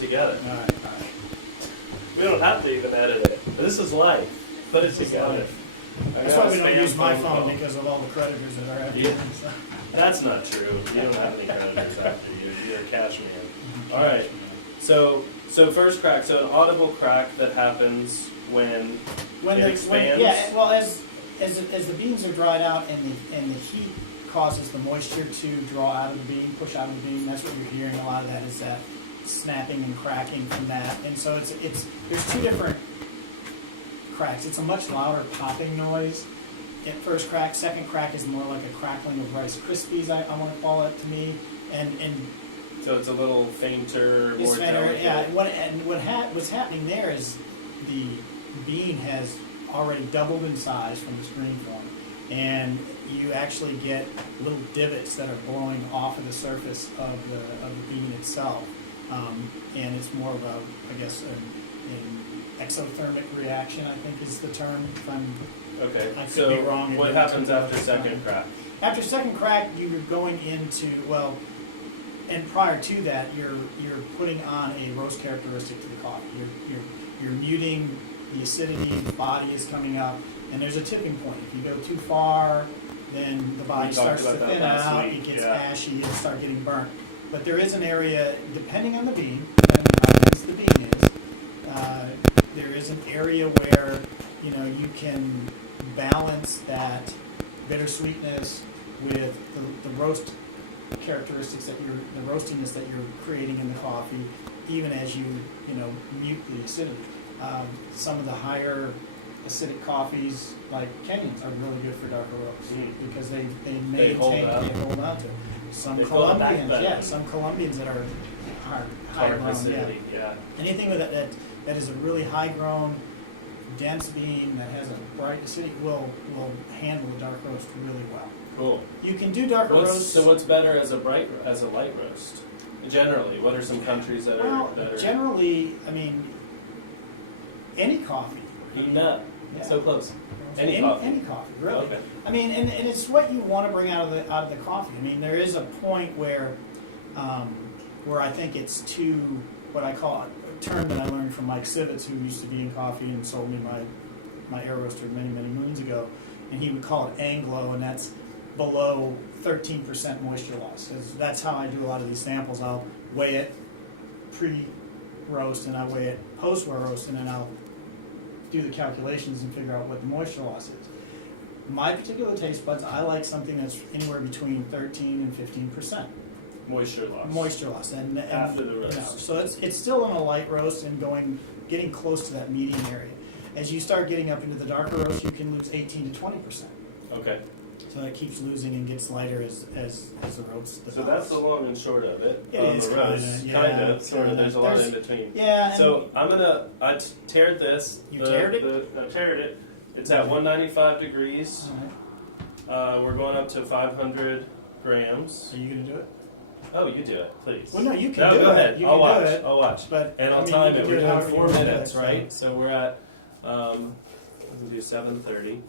together. All right. We don't have to even edit it. This is live. Put it together. That's why we don't use my phone because of all the creditors that are after you. So. That's not true. You don't have any creditors after you. You're a cash man. All right. So first crack. So an audible crack that happens when it expands. As the beans are dried out and the heat causes the moisture to draw out of the bean, push out of the bean. That's what you're hearing. A lot of that is that snapping and cracking from that. And so there's two different cracks. It's a much louder popping noise at first crack. Second crack is more like a crackling of Rice Krispies, I want to call it to me. And so it's a little fainter, more fainter, delicate. yeah. What's happening there is the bean has already doubled in size from the screen form, and you actually get little divots that are blowing off of the surface of the bean itself, and it's more of an exothermic reaction, I think is the term. Okay. I could be wrong. What happens after second crack? After second crack, you're going into and prior to that, you're putting on a roast characteristic to the coffee. You're muting the acidity, the body is coming up, and there's a tipping point. If you go too far, then the body starts to thin out, it gets ashy, it'll start getting burnt. But there is an area, depending on the bean, depending on how dense the bean is, there is an area where you can balance that bittersweetness with the roast characteristics the roastiness that you're creating in the coffee, even as you mute the acidity. Some of the higher acidic coffees, like Kenyans, are really good for darker roasts because they maintain, they hold on to it. Some Colombians that are high grown, acidity, yeah. Anything with that is a really high grown, dense bean that has a bright acidity will handle a dark roast really well. Cool. You can do darker roasts. So what's better as a light roast? Generally, what are some countries that are better? Generally, any coffee. Yeah. So close. Any coffee, really. Okay. And it's what you want to bring out of the coffee. there is a point where I think it's too, what I call a term that I learned from Mike Sivitz, who used to be in coffee and sold me my air roaster many moons ago, and he would call it Anglo, and that's below 13% moisture loss. That's how I do a lot of these samples. I'll weigh it pre-roast and I weigh it post-roast, and then I'll do the calculations and figure out what the moisture loss is. My particular taste buds, I like something that's anywhere between 13 and 15% moisture loss. Moisture loss, and after the roast. So it's still in a light roast and getting close to that medium area. As you start getting up into the darker roast, you can lose 18 to 20%. Okay. So it keeps losing and gets lighter as the roast. So that's the long and short of it. It is kind of, sort of. There's a lot in between. Yeah. So I teared this. You teared it? I teared it. It's at 195 degrees. All right. We're going up to 500 grams. Are you going to do it? Oh, you do it, please. Well, no, you can do it. Go ahead. I'll watch. But I'll time it. We're doing 4 minutes, it, right? So we're at we'll do 7:30.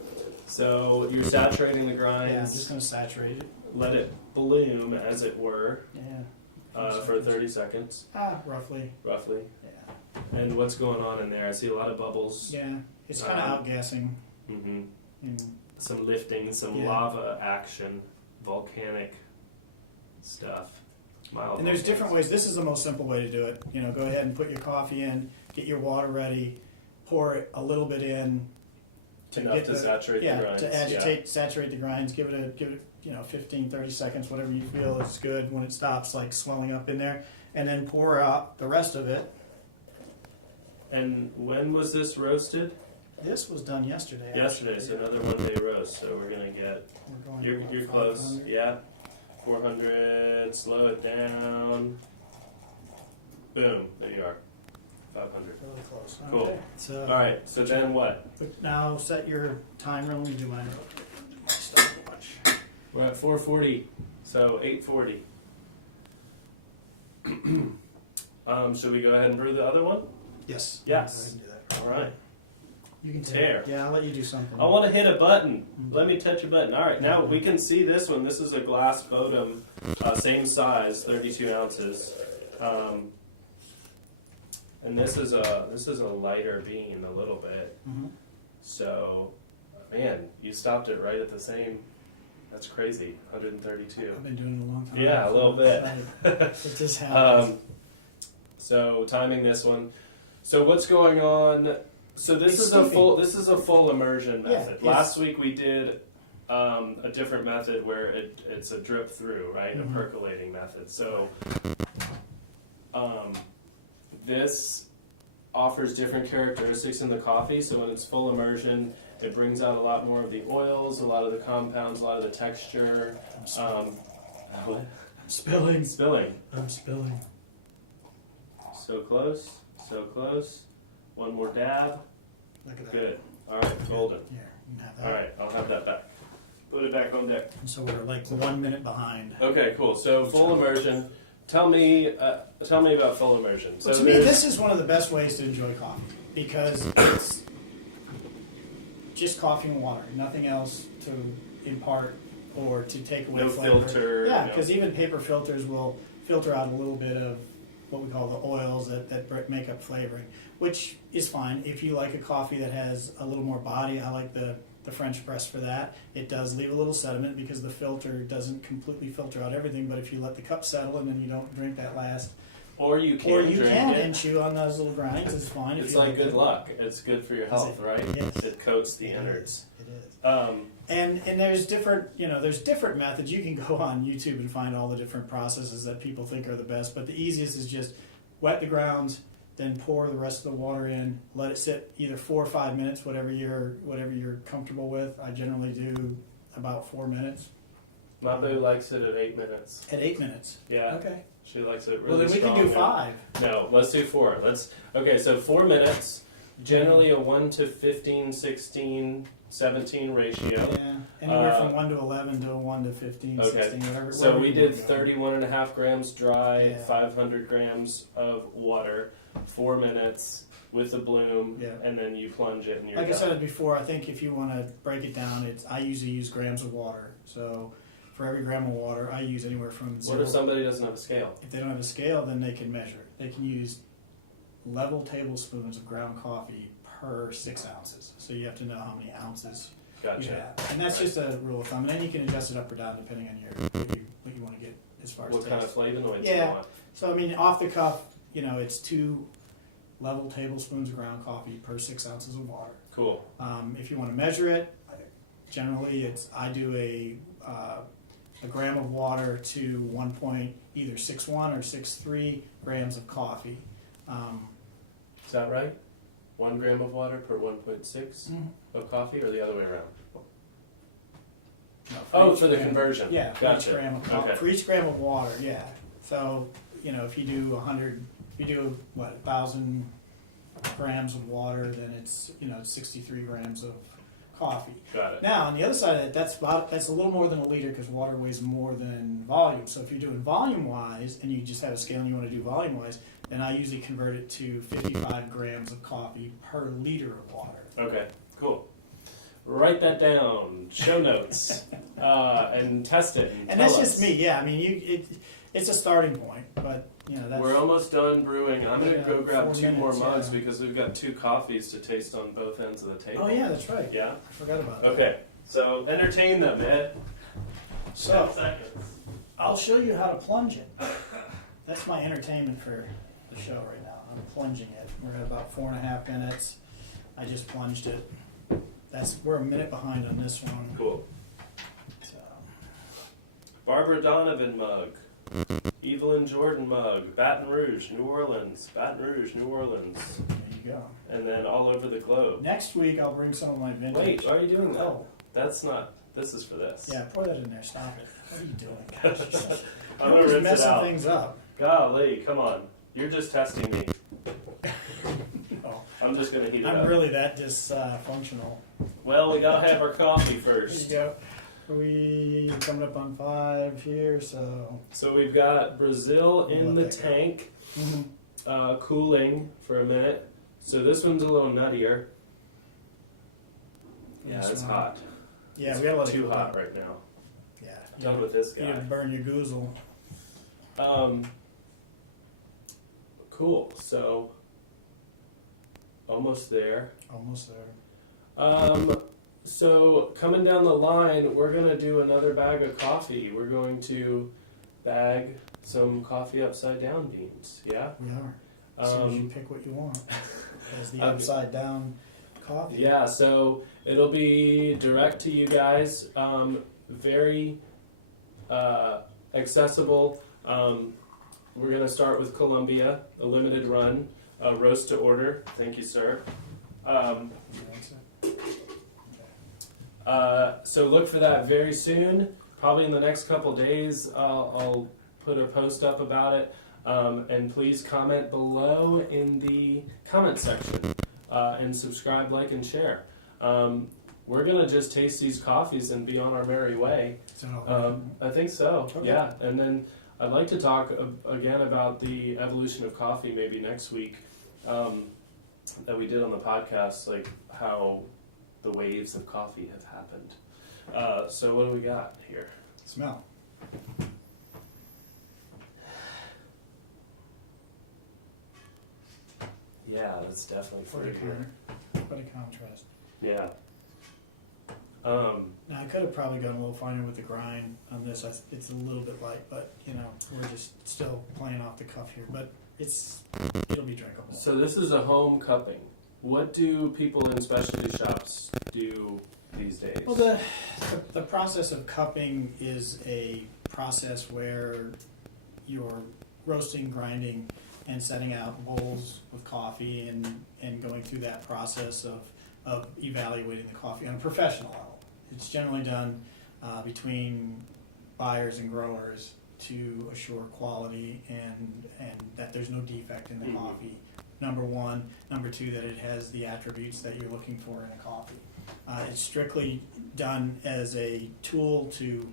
So you're saturating the grinds. Yeah, I'm just going to saturate it. Let it bloom, as it were. Yeah. For 30 seconds. Roughly. Yeah. And what's going on in there? I see a lot of bubbles. Yeah, it's kind of outgassing. Mm-hmm. Some lifting, some lava action, volcanic stuff. And there's different ways. This is the most simple way to do it. Go ahead and put your coffee in, get your water ready, pour it a little bit in. Enough to saturate the grinds. To agitate, saturate the grinds. Give it 15, 30 seconds, whatever you feel is good. When it stops like swelling up in there, and then pour out the rest of it. And when was this roasted? This was done yesterday. Yesterday, so another 1 day roast. So we're gonna get. You're close. Yeah. 400. Slow it down. Boom. There you are. 500. Really close. Cool. Okay. So, all right. So then what? Now set your timer. Let me do mine real quick. My stopwatch. We're at 4:40. So 8:40. Should we go ahead and brew the other one? Yes. Yes. I can do that. All right. You can tear. Yeah, I'll let you do something. I want to hit a button. Let me touch a button. All right. Now we can see this one. This is a glass Bodum, same size, 32 ounces. And this is a lighter bean a little bit. Mm-hmm. So, man, you stopped it right at the same. That's crazy. 132. I've been doing it a long time. Yeah, a little bit. It just happens. So timing this one. So what's going on? So this is a full immersion method. Yeah, Last week we did a different method where it's a drip through, right? Mm-hmm. A percolating method. So this offers different characteristics in the coffee. So when it's full immersion, it brings out a lot more of the oils, a lot of the compounds, a lot of the texture. I'm spilling. Spilling. I'm spilling. So close, so close. One more dab. Look at that. Good. All right, golden. Here, you can have that. All right, I'll have that back. Put it back on deck. And so we're like 1 minute behind. Okay, cool. So full immersion. Tell me about full immersion. So Well, to me, this is one of the best ways to enjoy coffee because it's just coffee and water, nothing else to impart or to take away no flavor. filter. Yeah, no- because even paper filters will filter out a little bit of what we call the oils that make up flavoring, which is fine. If you like a coffee that has a little more body, I like the French press for that. It does leave a little sediment because the filter doesn't completely filter out everything, but if you let the cup settle and then you don't drink that last, Or you can drink it. and chew on those little grinds, it's fine. It's if you like good it. luck. It's good for your health, right? Yes. It coats the innards. It is. Um, And there's different methods. You can go on YouTube and find all the different processes that people think are the best, but the easiest is just wet the grounds, then pour the rest of the water in, let it sit either 4 or 5 minutes, whatever you're comfortable with. I generally do about 4 minutes. my boo likes it at 8 minutes. At 8 minutes. Yeah, Okay. she likes it really Well, then we can do strong. 5. No, let's do 4. Okay, so 4 minutes, generally a 1 to 15, 16, 17 ratio. Yeah. Anywhere from 1 to 11 to 1 to 15, Okay. 16, whatever. So whatever we you did want to go. 31.5 grams dry, Yeah. 500 grams of water, 4 minutes with the bloom, Yeah. and then you plunge it and you're Like I done. said before, I think if you want to break it down, I usually use grams of water. So for every gram of water, I use anywhere from What 0. if somebody doesn't have a scale? If they don't have a scale, then they can measure it. They can use level tablespoons of ground coffee per 6 ounces. So you have to know how many ounces you Gotcha. have. And that's just a rule of thumb. And then you can adjust it up or down depending on what you want to get as far as What taste. kind of flavonoids Yeah. you want? So I mean, off the cuff, it's 2 level tablespoons of ground coffee per 6 ounces of water. Cool. If you want to measure it, generally I do a gram of water to 1.61 or 6.3 grams of coffee. Is that right? 1 gram of water per 1.6 of coffee, or the other way around? No, Oh, each for the gram- conversion. Yeah, for Gotcha. each gram of Okay. for each gram of water. Yeah. So if you do 1,000 grams of water, then it's 63 grams of coffee. Got it. Now, on the other side of it, that's a little more than a liter because water weighs more than volume. So if you're doing volume-wise and you just have a scale and you want to do volume-wise, then I usually convert it to 55 grams of coffee per liter of water. Okay, cool. Write that down. Show notes. And test it. And tell that's us. just me. Yeah, I mean, it's a starting point, but that's We're almost done brewing. I'm going to Yeah, go grab 4 2 more minutes, mugs yeah. because we've got 2 coffees to taste on both ends of the table. Oh yeah, that's right. Yeah? I forgot about that. Okay, so entertain them, Ed. So 10 seconds. I'll show you how to plunge it. That's my entertainment for the show right now. I'm plunging it. We're at about 4.5 minutes. I just plunged it. We're a minute behind on this one. Cool. So, Barbara Donovan mug. Evelyn Jordan mug. Baton Rouge, New Orleans. Baton Rouge, New Orleans. there you go. And then all over the globe. Next week I'll bring some of my vintage. Wait, why are you doing that? Oh, That's not. This is for this. yeah, pour that in there. Stop it. What are you doing? Gosh, you're so- I'm you're going to always rinse it messing out. things up. Golly, come on. You're just testing me. Oh, I'm just going to heat it I'm up. really that dysfunctional. Well, we got to have our coffee There first. you go. We coming up on 5 here, so. So we've got Brazil in the Let that go. tank, cooling for a minute. So this one's a little nuttier. Yeah, This it's one. hot. Yeah, we gotta let it Too cool hot down. right now. Yeah. Done with this You guy. didn't burn your goozle. Cool. So almost there. Almost there. So coming down the line, we're gonna do another bag of coffee. We're going to bag some coffee upside down beans. Yeah. We are. As soon as you pick what you want as the upside down coffee. Yeah. So it'll be direct to you guys. Very accessible. We're gonna start with Colombia, a limited run, roast to order. Thank you, sir. So look for that very soon. Probably in the next couple days, I'll put a post up about it. And please comment below in the comment section and subscribe, like, and share. We're gonna just taste these coffees and be on our merry way. I think so. Okay. Yeah, and then I'd like to talk again about the evolution of coffee maybe next week that we did on the podcast, like how the waves of coffee have happened. So what do we got here? Smell. Yeah, that's definitely fruity. What a contrast. Yeah. Now I could have probably gone a little finer with the grind on this. It's a little bit light, but we're just still playing off the cuff here. But it'll be drinkable. So this is a home cupping. What do people in specialty shops do these days? Well, the process of cupping is a process where you're roasting, grinding, and setting out bowls with coffee and going through that process of evaluating the coffee on a professional level. It's generally done between buyers and growers to assure quality and that there's no defect in the coffee. Number one. Number two, that it has the attributes that you're looking for in a coffee. It's strictly done as a tool to,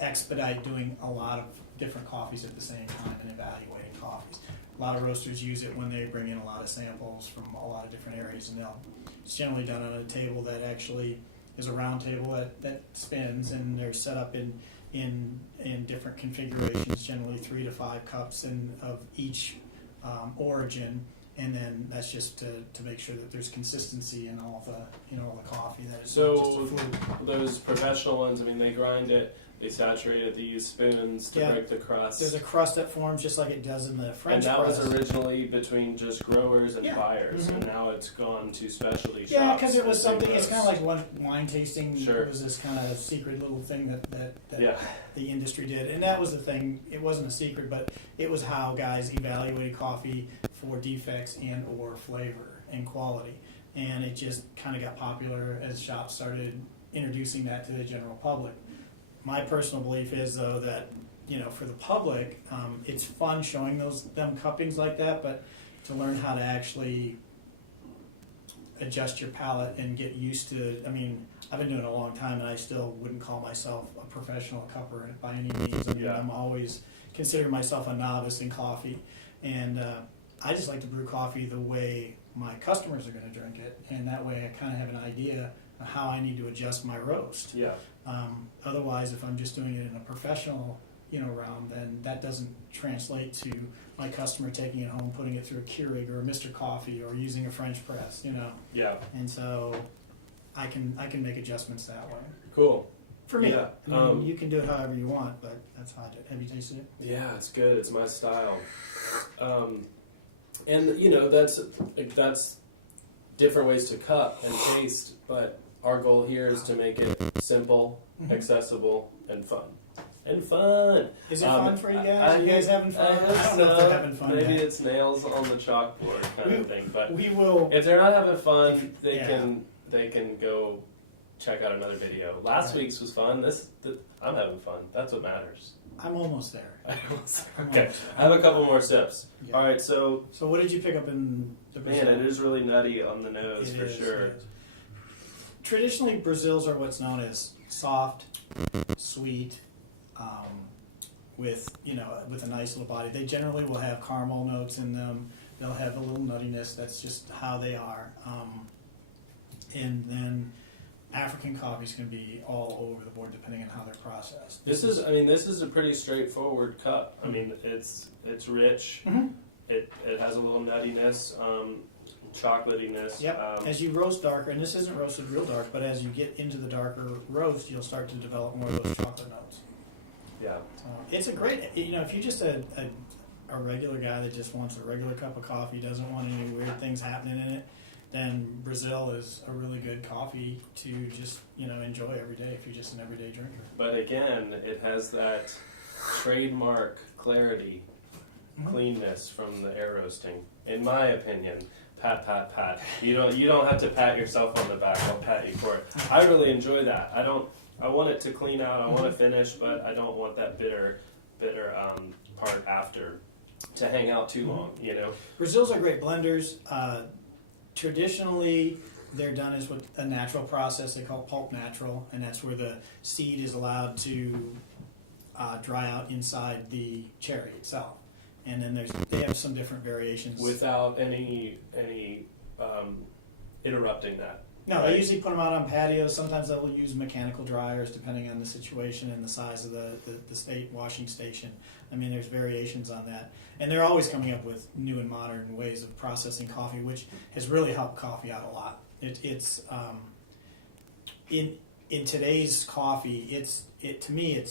expedite doing a lot of different coffees at the same time and evaluating coffees. A lot of roasters use it when they bring in a lot of samples from a lot of different areas, and it's generally done on a table that actually is a round table that spins, and they're set up in different configurations, generally 3 to 5 cups of each origin, and then that's just to make sure that there's consistency in all the coffee. That it's not just a fluke. Those professional ones, they grind it. They saturate it, they use spoons to break the crust. There's a crust that forms just like it does in the French press. And that was originally between just growers and buyers, and now it's gone to specialty shops. Yeah, because it was something, it's kind of like wine tasting. Sure. It was this kind of secret little thing that the industry did. And that was the thing, it wasn't a secret, but it was how guys evaluated coffee for defects and or flavor and quality. And it just kind of got popular as shops started introducing that to the general public. My personal belief is, though, that for the public, it's fun showing them cuppings like that, but to learn how to actually adjust your palate and get used to. I've been doing it a long time, and I still wouldn't call myself a professional cupper by any means. I'm always consider myself a novice in coffee, and I just like to brew coffee the way my customers are going to drink it, and that way I kind of have an idea of how I need to adjust my roast. Yeah. Otherwise, if I'm just doing it in a professional, realm, then that doesn't translate to my customer taking it home, putting it through a Keurig or a Mr. Coffee or using a French press, Yeah. And so I can make adjustments that way. Cool. For me, Yeah. you can do it however you want, but that's how I do it. Have you tasted it? Yeah, it's good. It's my style. And that's different ways to cup and taste, but our goal here is to make it simple, accessible, and fun. Is it fun for you guys? Are you guys having fun? I don't know if they're having fun. Maybe it's nails on the chalkboard kind of thing. But we will. If they're not having fun, they can go check out another video. Last week's was fun. I'm having fun. That's what matters. I'm almost there. Okay, I have a couple more sips. Yeah. All right, so what did you pick up in the Brazil? Man, it is really nutty on the nose for sure. It is. Traditionally, Brazils are what's known as soft, sweet, with a nice little body. They generally will have caramel notes in them. They'll have a little nuttiness. That's just how they are. And then African coffee is going to be all over the board depending on how they're processed. This is a pretty straightforward cup. It's rich. Mm-hmm. It It has a little nuttiness, chocolatiness. Yep. As you roast darker, and this isn't roasted real dark, but as you get into the darker roast, you'll start to develop more of those chocolate notes. Yeah. So it's a great, if you're just a regular guy that just wants a regular cup of coffee, doesn't want any weird things happening in it, then Brazil is a really good coffee to just, enjoy every day if you're just an everyday drinker. But again, it has that trademark clarity, cleanness from the air roasting. In my opinion, pat, pat, pat. You don't have to pat yourself on the back. I'll pat you for it. I really enjoy that. I want it to clean out. I want to finish, but I don't want that bitter part after to hang out too long. Brazils are great blenders. Traditionally, they're done as with a natural process they call pulp natural, and that's where the seed is allowed to dry out inside the cherry itself. And then they have some different variations. Without any interrupting that. No, They usually put them out on patios. Sometimes they'll use mechanical dryers depending on the situation and the size of the state washing station. I mean, there's variations on that. And they're always coming up with new and modern ways of processing coffee, which has really helped coffee out a lot. It's in today's coffee, to me,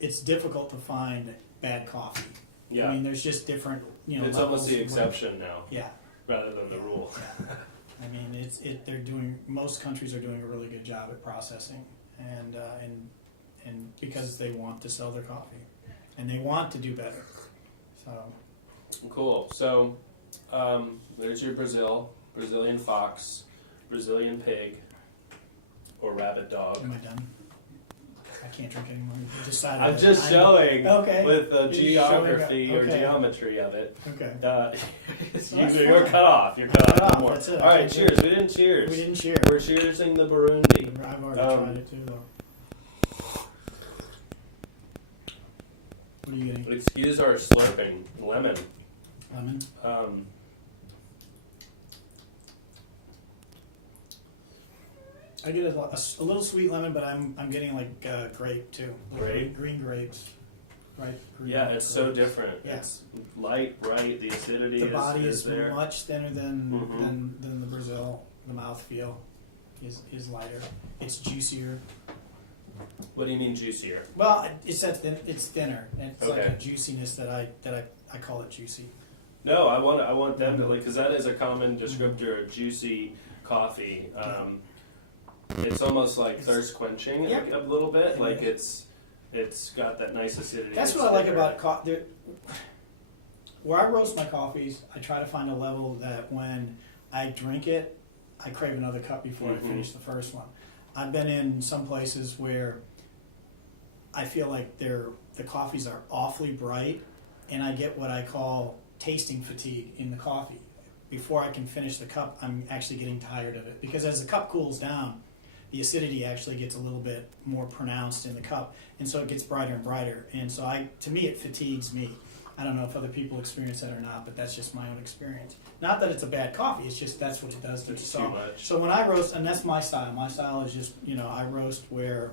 it's difficult to find bad coffee. Yeah. I mean, there's just different, It's almost the exception now. Yeah. Rather than the rule. Yeah. I mean, most countries are doing a really good job at processing, and because they want to sell their coffee, and they want to do better. So. Cool. So, there's your Brazilian fox, Brazilian pig, or rabbit dog. Am I done? I can't drink anymore. I'm just showing with the geography or okay. geometry of it. Okay. You're cut off. You're cut off. No more. That's it. All right, cheers. We didn't cheers. We didn't cheers. We're cheersing the Burundi. I've already tried it too, though. What are you getting? Excuse our slurping. Lemon. Lemon? I get a little sweet lemon, but I'm getting like grape too. Grape? Green grapes. Right. Yeah, it's so different. Yes. It's light, bright, the acidity the body is there. much thinner than the Brazil. The mouthfeel is lighter. It's juicier. What do you mean juicier? Well, it's thinner. It's like Okay. a juiciness that I call it juicy. No, I want them to because that is a common descriptor of juicy coffee. It's almost like thirst quenching a little bit. Like it's got that nice acidity. That's what I like about coffee. Where I roast my coffees, I try to find a level that when I drink it, I crave another cup before I finish the first one. I've been in some places where I feel like the coffees are awfully bright, and I get what I call tasting fatigue in the coffee. Before I can finish the cup, I'm actually getting tired of it because as the cup cools down, the acidity actually gets a little bit more pronounced in the cup, and so it gets brighter and brighter. And so to me, it fatigues me. I don't know if other people experience that or not, but that's just my own experience. Not that it's a bad coffee; it's just that's what it does to you. Too much. So when I roast, and that's my style. My style is just I roast where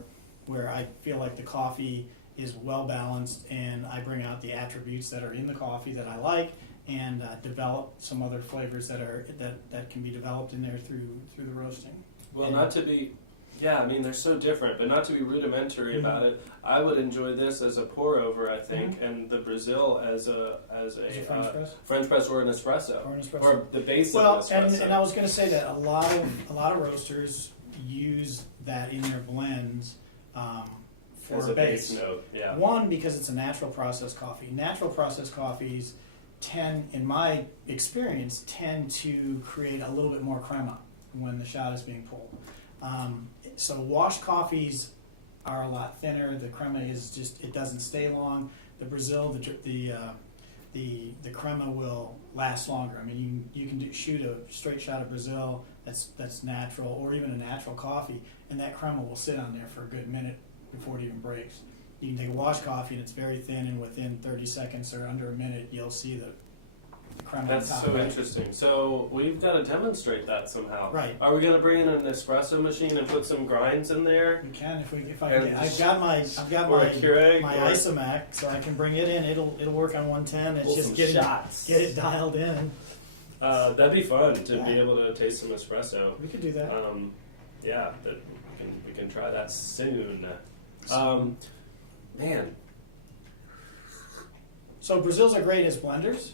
I feel like the coffee is well balanced, and I bring out the attributes that are in the coffee that I like, and develop some other flavors that can be developed in there through the roasting. Well, not to be. Yeah, I mean they're so different, but not to be rudimentary about it. I would enjoy this as a pour over, I think, and the Brazil as a French press or an espresso, or the base of an espresso. And I was going to say that a lot of roasters use that in their blends for as a base note. Yeah. One, because it's a natural process coffee. Natural process coffees in my experience, tend to create a little bit more crema when the shot is being pulled. So washed coffees are a lot thinner. The crema is it doesn't stay long. The Brazil, the crema will last longer. I mean, you can shoot a straight shot of Brazil that's natural, or even a natural coffee, and that crema will sit on there for a good minute before it even breaks. You can take a washed coffee and it's very thin, and within 30 seconds or under a minute, you'll see creme on That's top. so right? interesting. So we've got to demonstrate that somehow. Right. Are we going to bring in an espresso machine and put some grinds in there? We can And I've got my or a Keurig, my or- isomac, so I can bring it in. It'll work on 110. It's Pull just some get shots. it dialed in. That'd be fun to be Yeah. able to taste some espresso. We could do that. Yeah, we can try that soon. Man, So Brazils are great as blenders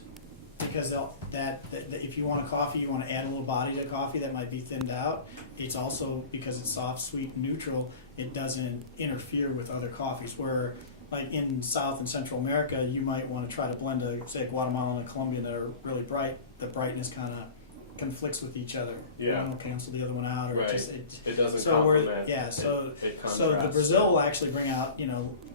because that if you want a coffee, you want to add a little body to coffee that might be thinned out. It's also because it's soft, sweet, neutral. It doesn't interfere with other coffees. Where like in South and Central America, you might want to try to blend say Guatemalan and Colombian that are really bright. The brightness kind of conflicts with each other. Yeah. One will cancel the other one out, or Right. it doesn't so complement. yeah, so it so the contrasts. Brazil will actually bring out,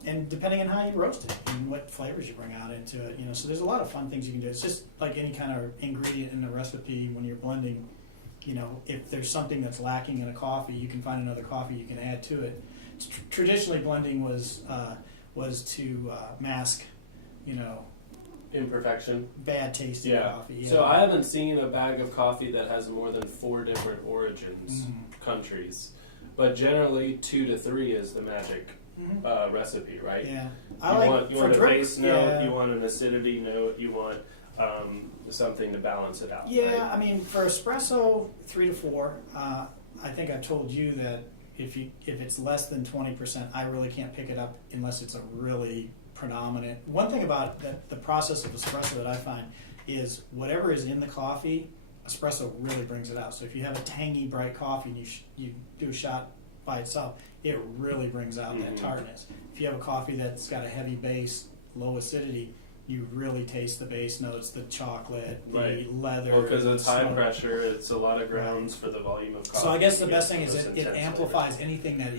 and depending on how you roast it and what flavors you bring out into it, so there's a lot of fun things you can do. It's just like any kind of ingredient in a recipe when you're blending, if there's something that's lacking in a coffee, you can find another coffee you can add to it. Traditionally, blending was to mask, Imperfection. bad tasting Yeah. coffee. So I haven't seen a bag of coffee that has more than 4 different origins, Mhm. countries, but generally 2 to 3 is the magic Mhm. recipe, right? Yeah, You want a drip- base note, yeah. you want an acidity note, you want something to balance it out. Yeah, right? I mean, for espresso, 3 to 4. I think I told you that if it's less than 20%, I really can't pick it up unless it's a really predominant. One thing about the process of espresso that I find is whatever is in the coffee, espresso really brings it out. So if you have a tangy, bright coffee and you do a shot by itself, it really brings out that Mhm. tartness. If you have a coffee that's got a heavy base, low acidity, you really taste the base notes, the chocolate, Right. the leather. Well, because it's high smoke. pressure, it's a lot of grounds for the volume of coffee. So I guess the You best get thing is those it intense amplifies flavors. anything that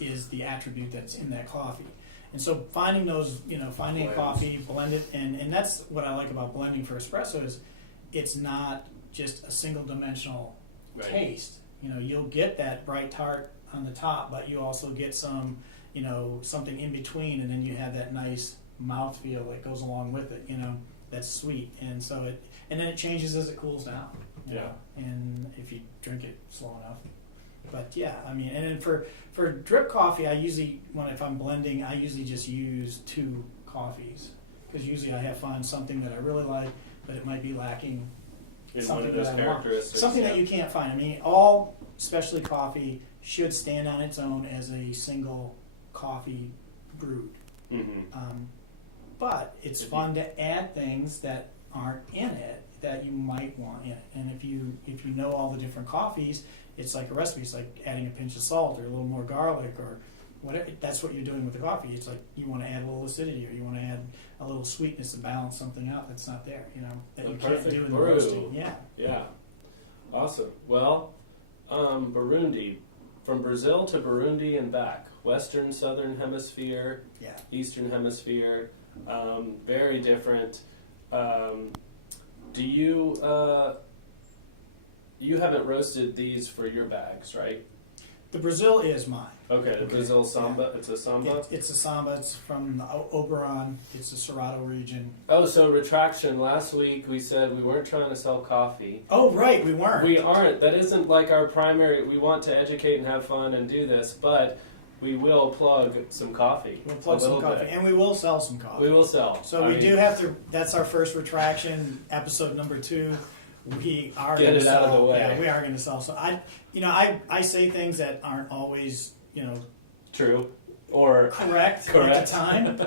is the attribute that's in that coffee. And so finding those, finding a Blends. coffee, blend it, and that's what I like about blending for espresso is it's not just a single dimensional Right. taste. You'll get that bright tart on the top, but you also get some, something in between, and then you have that nice mouthfeel that goes along with it, that's sweet. And so and then it changes as it cools down. you Yeah. know, and if you drink it slow enough. But yeah, I mean, and then for drip coffee, if I'm blending, I usually just use 2 coffees because usually I have found something that I really like, but it might be lacking In one something of those that I want. characteristics. Something yeah. that you can't find. I mean, all specialty coffee should stand on its own as a single coffee brewed. Mhm. But it's If fun to add things that aren't in it that you might want in it. And if you know all the different coffees, it's like a recipe. It's like adding a pinch of salt or a little more garlic or whatever. That's what you're doing with the coffee. It's like you want to add a little acidity or you want to add a little sweetness to balance something out that's not there. That The you can't perfect do in the brew. roasting. Yeah. Yeah. Awesome. Well, Burundi, from Brazil to Burundi and back, Western, Southern Hemisphere, Yeah. Eastern Hemisphere, very different. Do you you haven't roasted these for your bags, right? The Brazil is mine. Okay, the Okay, Brazil Samba. It's a Samba. It's a Samba. It's from the Oberon. It's the Cerrado region. Oh, so retraction. Last week we said we weren't trying to sell coffee. Oh, right. We weren't. We aren't. That isn't like our primary. We want to educate and have fun and do this, but we will plug some coffee. We'll plug a some little coffee. bit. And we will sell some coffee. We will sell. So I we mean, do have to. That's our first retraction, episode number 2. We are Get gonna it sell, out of the way. Yeah, we are going to sell. So I say things that aren't always true or correct at Correct. the time,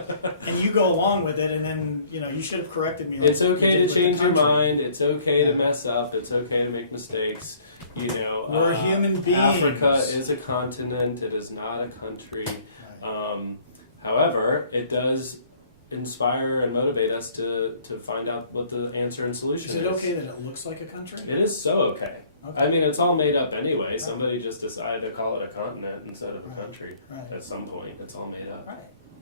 and you go along with it, and then you should have corrected me. like it's you okay did to with the change your country. mind. It's okay to Yeah. mess up. It's okay to make mistakes. We're human beings. Africa is a continent. It is not a country. However, it does inspire and motivate us to find out what the answer and solution Is is. it okay that it looks like a country? It is so okay. Okay. I mean, it's all made up anyway. Right. Somebody just decided to call it a continent instead of a Right. country. Right. At some point, it's all made up. Right.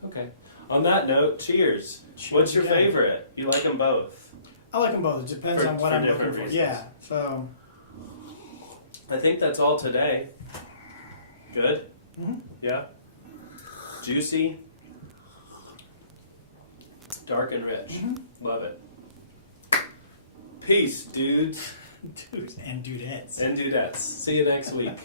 Okay. On that note, cheers. Cheers What's your again. favorite? You like them both? I like them both. It depends For- on what for I'm looking different for. reasons. Yeah. So. I think that's all today. Good? Mhm. Yeah? Juicy. Dark and rich. Mhm. Love it. Peace, dudes Dudes and dudettes. and dudettes. See you next week.